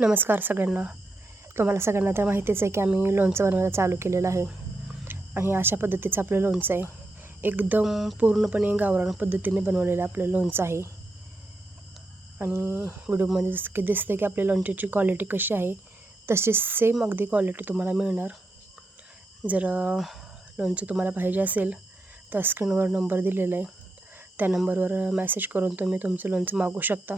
नमस्कार सगळ्यांना. तुम्हाला सगळ्यांना तर माहितीच आहे की आम्ही लोणचं बनवायला चालू केलेलं आहे आणि अशा पद्धतीचं आपलं लोणचं आहे. एकदम पूर्णपणे गावरान पद्धतीने बनवलेलं आपलं लोणचं आहे आणि व्हिडिओमध्ये जसं की दिसतं की आपल्या लोणच्याची क्वालिटी कशी आहे तशीच सेम अगदी क्वालिटी तुम्हाला मिळणार. जर लोणचं तुम्हाला पाहिजे असेल तर स्क्रीनवर नंबर दिलेला आहे, त्या नंबरवर मेसेज करून तुम्ही तुमचं लोणचं मागवू शकता.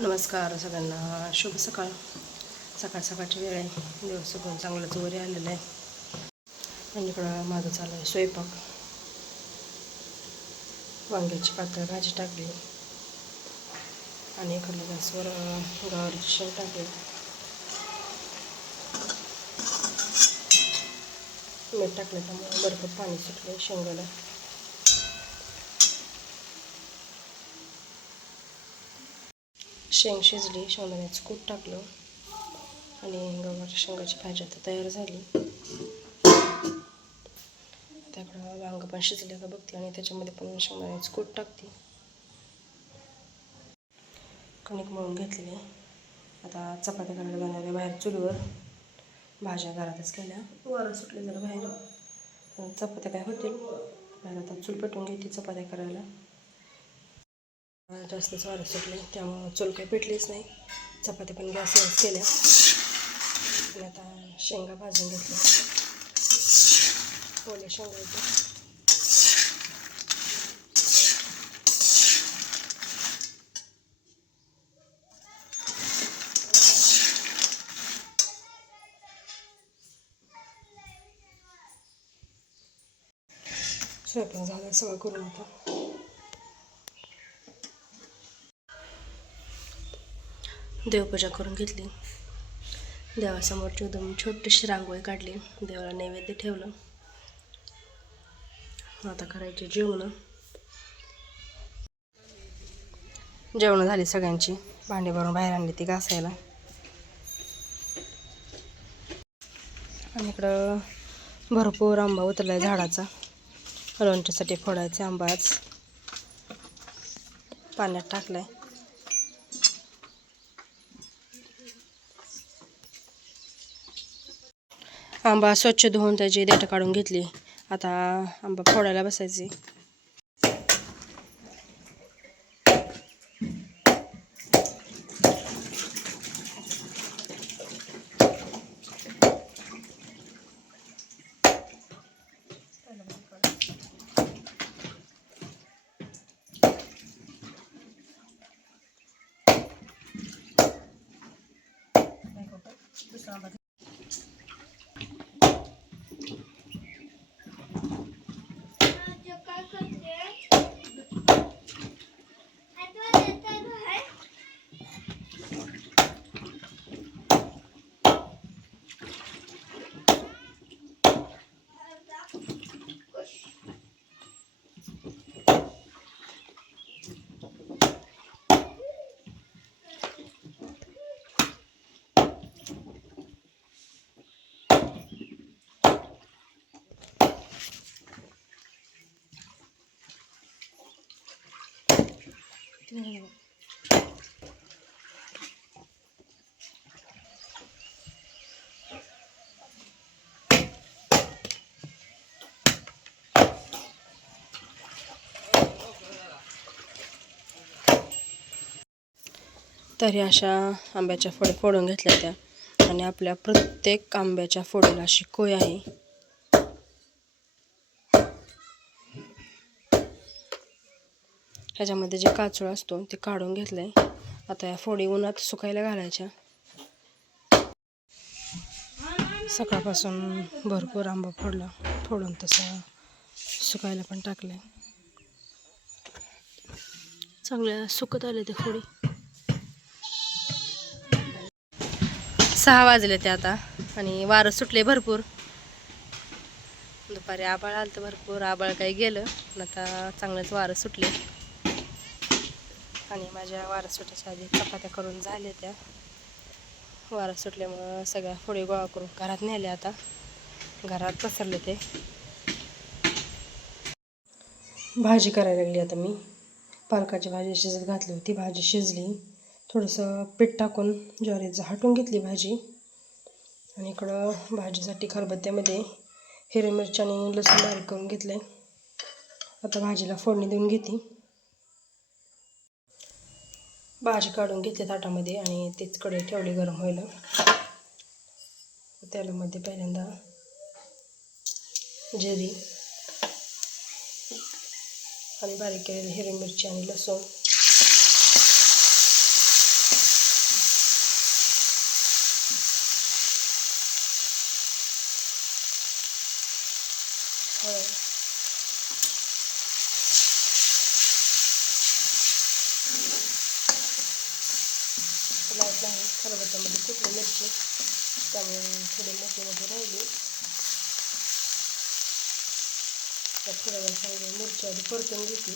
नमस्कार सगळ्यांना, शुभ सकाळ. सकाळची वेळ आहे, दिवस पण चांगलंच वरी आलेलं आहे आणि इकडं माझं चालू आहे स्वयंपाक. वांग्याची पातळ भाजी टाकली आणि इकडल्या गॅसवर गवारीची शेंग टाकली. मीठ टाकलं त्यामुळे भरपूर पाणी सुटलं शेंगाला. शेंग शिजली, शेंगदाण्याचं कूट टाकलं आणि गवारच्या शेंगाची भाजी आता तयार झाली. त्याकडं वांग पण शिजले का बघते आणि त्याच्यामध्ये पण शेंगदाण्याचं कूट टाकते. कणिक मळून घेतलेली. आता चपात्या करायला जाणारे बाहेर चुलीवर. भाज्या घरातच केल्या, वारं सुटले जरा बाहेर. चपात्या काय होतील बाहेर, आता चूल पेटवून घेते चपात्या करायला. जास्तच वारं सुटले त्यामुळं चूल काही पेटलीच नाही. चपात्या पण गॅसवरच केल्या आणि आता शेंगा भाजून घेतल्या. ओल्या शेंगा इथे स्वयंपाक झाला सगळं करून. आता देवपूजा करून घेतली. देवासमोरची एकदम छोटीशी रांगोळी काढली, देवाला नैवेद्य ठेवलं. आता करायची जेवण झाली सगळ्यांची. भांडी भरून बाहेर आणली ती घासायला. आणि इकडं भरपूर आंबा उतरलाय झाडाचा. लोणच्यासाठी फोडायचे आंबा आज पाण्यात टाकलाय. आंबा स्वच्छ धुवून त्याची देठं काढून घेतली. आता आंबा फोडायला बसायचे. तरी अशा आंब्याच्या फोडी फोडून घेतल्या त्या आणि आपल्या प्रत्येक आंब्याच्या फोडीला अशी कोय आहे. ह्याच्यामध्ये जे काचूळ असतो ते काढून घेतलंय. आता या फोडी उन्हात सुकायला घालायच्या. सकाळपासून भरपूर आंबा फोडून तसं सुकायला पण टाकलंय. चांगल्या सुकत आले ते फोडी. 6 वाजले ते आता आणि वारं सुटले भरपूर. दुपारी आबाळ आलं तर भरपूर, आबाळ काही गेलं पण आता चांगलंच वारं सुटले. आणि माझ्या वारं सुटायच्या आधी चपात्या करून झाल्या त्या. वारं सुटल्यामुळं सगळ्या फोडी गोळा करून घरात नेल्या. आता घरात पसरले ते. भाजी करायला लागली आता मी. पालकाची भाजी शिजत घातली होती, भाजी शिजली. थोडंसं पीठ टाकून ज्वारीचं हटून घेतली भाजी. आणि इकडं भाजीसाठी खलबत्त्यामध्ये हिरवी मिरची आणि लसूण बारीक करून घेतलं आहे. आता भाजीला फोडणी देऊन घेते. भाजी काढून घेतली ताटामध्ये आणि तीच कढई ठेवली गरम व्हायला. तेलामध्ये पहिल्यांदा जिरी आणि बारीक केलेली हिरवी मिरची आणि लसूण, हळद, लाईट आहे. खलबत्त्यामध्ये कुठली मिरची, त्यामुळे थोडी मोठी राहिली. थोड्या वेळ चांगली मिरची आधी परतून घेतली.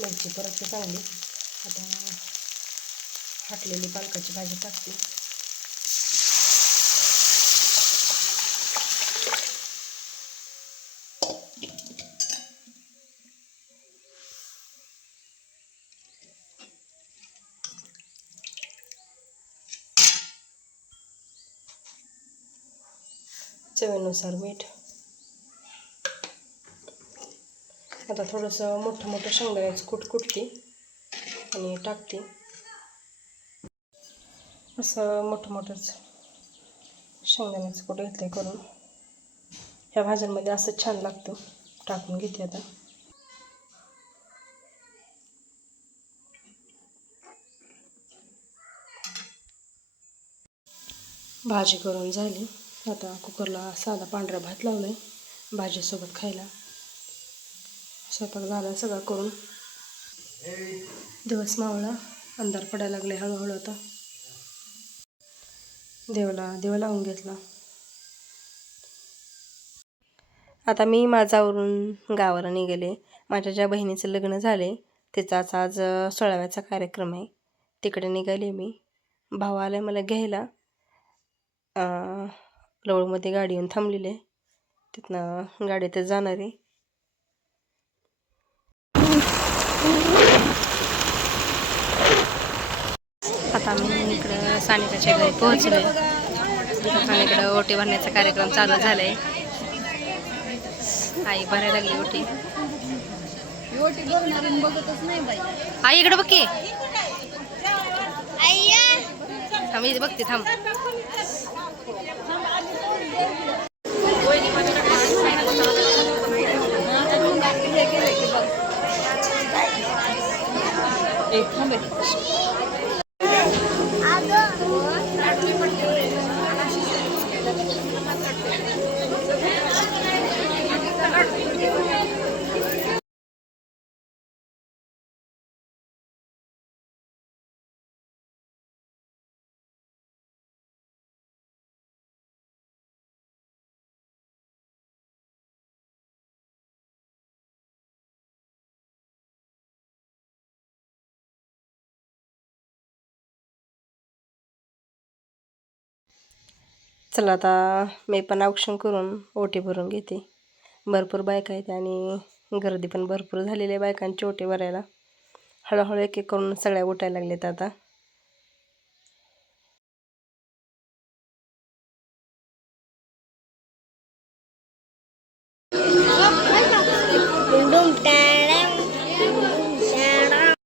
मिरची परतली चांगली. आता हटलेली पालकाची भाजी टाकते. चवीनुसार मीठ. आता थोडंसं मोठं शेंगदाण्याचं कूट कुटते आणि टाकते. असं मोठंच शेंगदाण्याचं कूट घेतलं करून. ह्या भाज्यांमध्ये असं छान लागतं. टाकून घेते आता. भाजी करून झाली. आता कुकरला साधा पांढरा भात लावला आहे भाजीसोबत खायला. स्वयंपाक झाला सगळा करून. दिवस मावळा, अंधार पडायला लागले हळूहळू. आता देव लावून घेतला. आता मी माझ्यावरून गावाला निघाले. माझ्या ज्या बहिणीचं लग्न झाले त्याचाच आज 16व्याचा कार्यक्रम आहे. तिकडे निघाले मी. भाऊ आला मला घ्यायला. लवळमध्ये गाडी येऊन थांबलेली आहे. तिथनं गाडीतच जाणार आहे. आता मी इकडं सानिकाच्या घरी पोहोचले. आणि इकडं ओटी भरण्याचा कार्यक्रम चालू झाला आहे. आई भरायला लागली ओटी. आई इकडं बघ की. थांब बघते थांब. चला आता मी पण औक्षण करून ओटी भरून घेते. भरपूर बायका आहेत आणि गर्दी पण भरपूर झालेली आहे बायकांची ओटी भरायला. हळूहळू एक एक करून सगळ्या उठायला लागलेत आता.